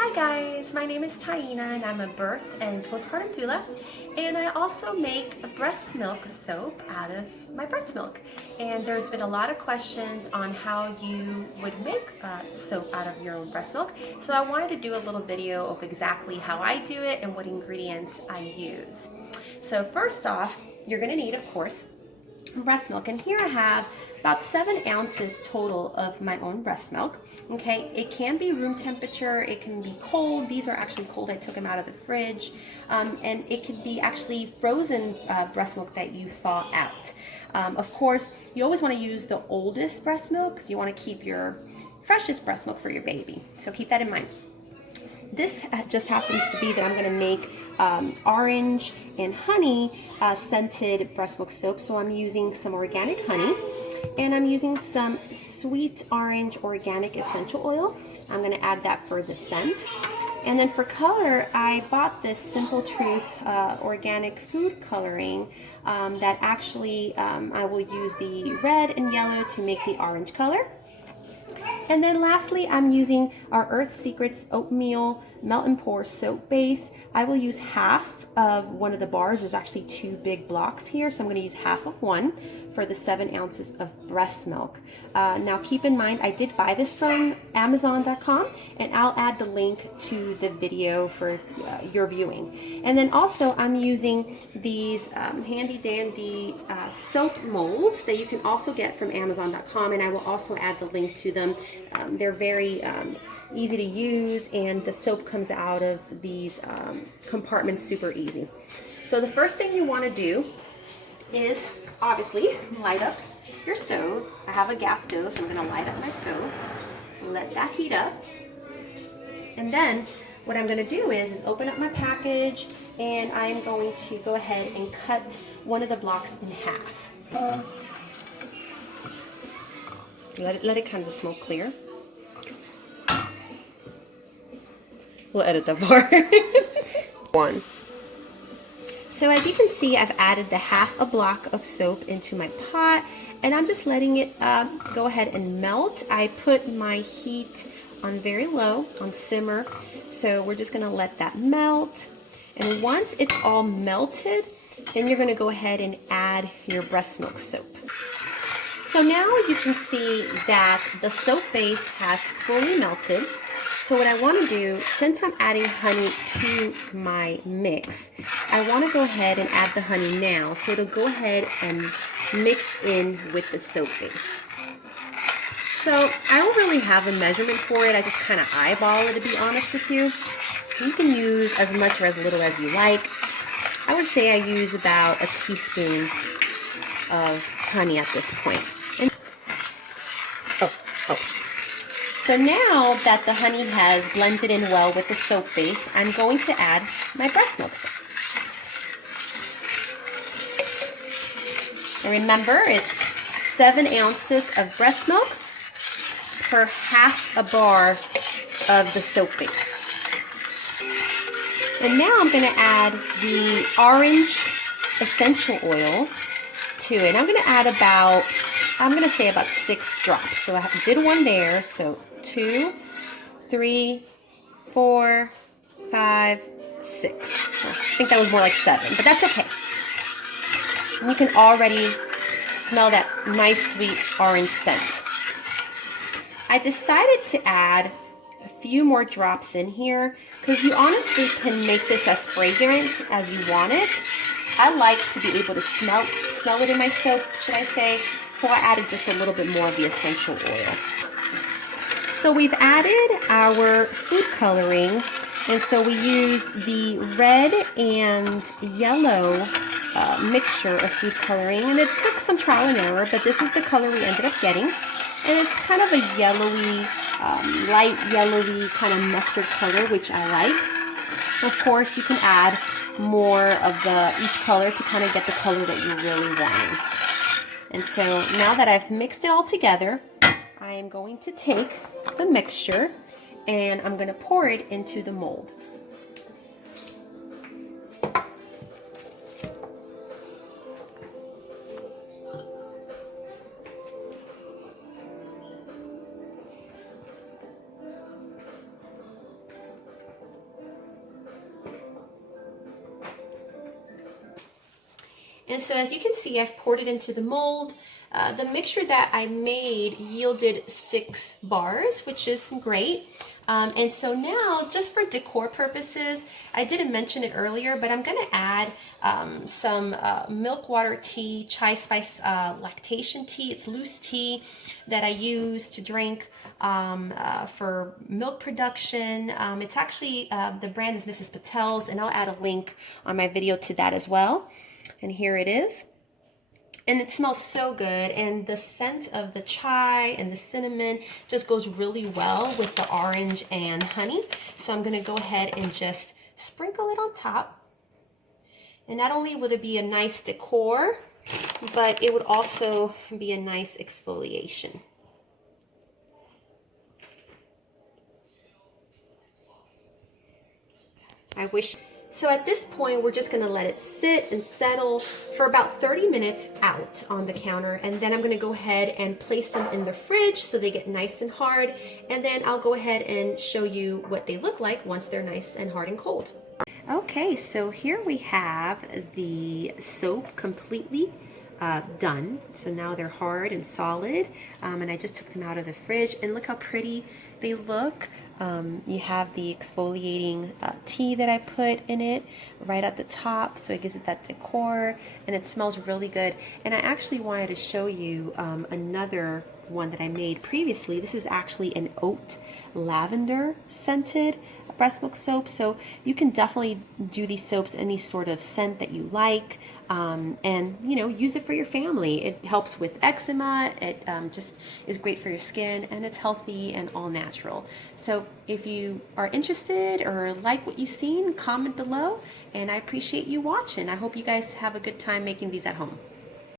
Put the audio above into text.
Hi guys, my name is Taina and I'm a birth and postpartum doula, and I also make a breast milk soap out of my breast milk. And there's been a lot of questions on how you would make soap out of your own breast milk, so I wanted to do a little video of exactly how I do it and what ingredients I use. So first off, you're going to need, of course, breast milk, and here I have about 7 ounces total of my own breast milk. Okay, it can be room temperature, it can be cold. These are actually cold. I took them out of the fridge, and it could be actually frozen breast milk that you thaw out. Of course, you always want to use the oldest breast milk because you want to keep your freshest breast milk for your baby, so keep that in mind. This just happens to be that I'm going to make orange and honey scented breast milk soap. So I'm using some organic honey, and I'm using some sweet orange organic essential oil. I'm going to add that for the scent. And then for color, I bought this Simple Truth organic food coloring that actually I will use the red and yellow to make the orange color. And then lastly, I'm using our Earth Secrets Oatmeal Melt and Pour Soap Base. I will use half of one of the bars. There's actually 2 big blocks here, so I'm going to use half of one for the 7 ounces of breast milk. Now keep in mind, I did buy this from Amazon.com, and I'll add the link to the video for your viewing. And then also I'm using these handy dandy soap molds that you can also get from Amazon.com, and I will also add the link to them. They're very easy to use, and the soap comes out of these compartments super easy. So the first thing you want to do is obviously light up your stove. I have a gas stove, so I'm going to light up my stove, let that heat up, and then what I'm going to do is open up my package, and I'm going to go ahead and cut one of the blocks in half. Let it kind of smoke clear. We'll edit that part. One. So as you can see, I've added the half a block of soap into my pot, and I'm just letting it go ahead and melt. I put my heat on very low, on simmer, so we're just gonna let that melt. And once it's all melted, then you're gonna go ahead and add your breast milk soap. So now you can see that the soap base has fully melted. So what I want to do, since I'm adding honey to my mix, I want to go ahead and add the honey now, so it'll go ahead and mix in with the soap base. So I don't really have a measurement for it. I just kind of eyeball it, to be honest with you. You can use as much or as little as you like. I would say I use about a teaspoon of honey at this point. So now that the honey has blended in well with the soap base, I'm going to add my breast milk soap. And remember, it's 7 ounces of breast milk per half a bar of the soap base. And now I'm going to add the orange essential oil to it. I'm going to add about, I'm going to say about 6 drops. So I did one there, so 2, 3, 4, 5, 6. I think that was more like 7, but that's okay. And you can already smell that nice sweet orange scent. I decided to add a few more drops in here because you honestly can make this as fragrant as you want it. I like to be able to smell it in my soap, should I say, so I added just a little bit more of the essential oil. So we've added our food coloring, and so we use the red and yellow mixture of food coloring, and it took some trial and error, but this is the color we ended up getting, and it's kind of a yellowy, light yellowy kind of mustard color, which I like. Of course, you can add more of each color to kind of get the color that you're really wanting. And so now that I've mixed it all together, I am going to take the mixture and I'm going to pour it into the mold. And so as you can see, I've poured it into the mold. The mixture that I made yielded 6 bars, which is great. And so now, just for decor purposes, I didn't mention it earlier, but I'm gonna add some milk water tea, chai spice lactation tea. It's loose tea that I use to drink for milk production. It's actually, the brand is Mrs. Patel's, and I'll add a link on my video to that as well. And here it is. And it smells so good, and the scent of the chai and the cinnamon just goes really well with the orange and honey. So I'm gonna go ahead and just sprinkle it on top. And not only would it be a nice decor, but it would also be a nice exfoliation. I wish. So at this point, we're just gonna let it sit and settle for about 30 minutes out on the counter. And then I'm gonna go ahead and place them in the fridge so they get nice and hard. And then I'll go ahead and show you what they look like once they're nice and hard and cold. Okay, so here we have the soap completely done. So now they're hard and solid. And I just took them out of the fridge, and look how pretty they look. You have the exfoliating tea that I put in it right at the top, so it gives it that decor, and it smells really good. And I actually wanted to show you another one that I made previously. This is actually an oat lavender scented breast milk soap, so you can definitely do these soaps any sort of scent that you like, and you know, use it for your family. It helps with eczema. It just is great for your skin, and it's healthy and all natural. So if you are interested or like what you've seen, comment below, and I appreciate you watching. I hope you guys have a good time making these at home.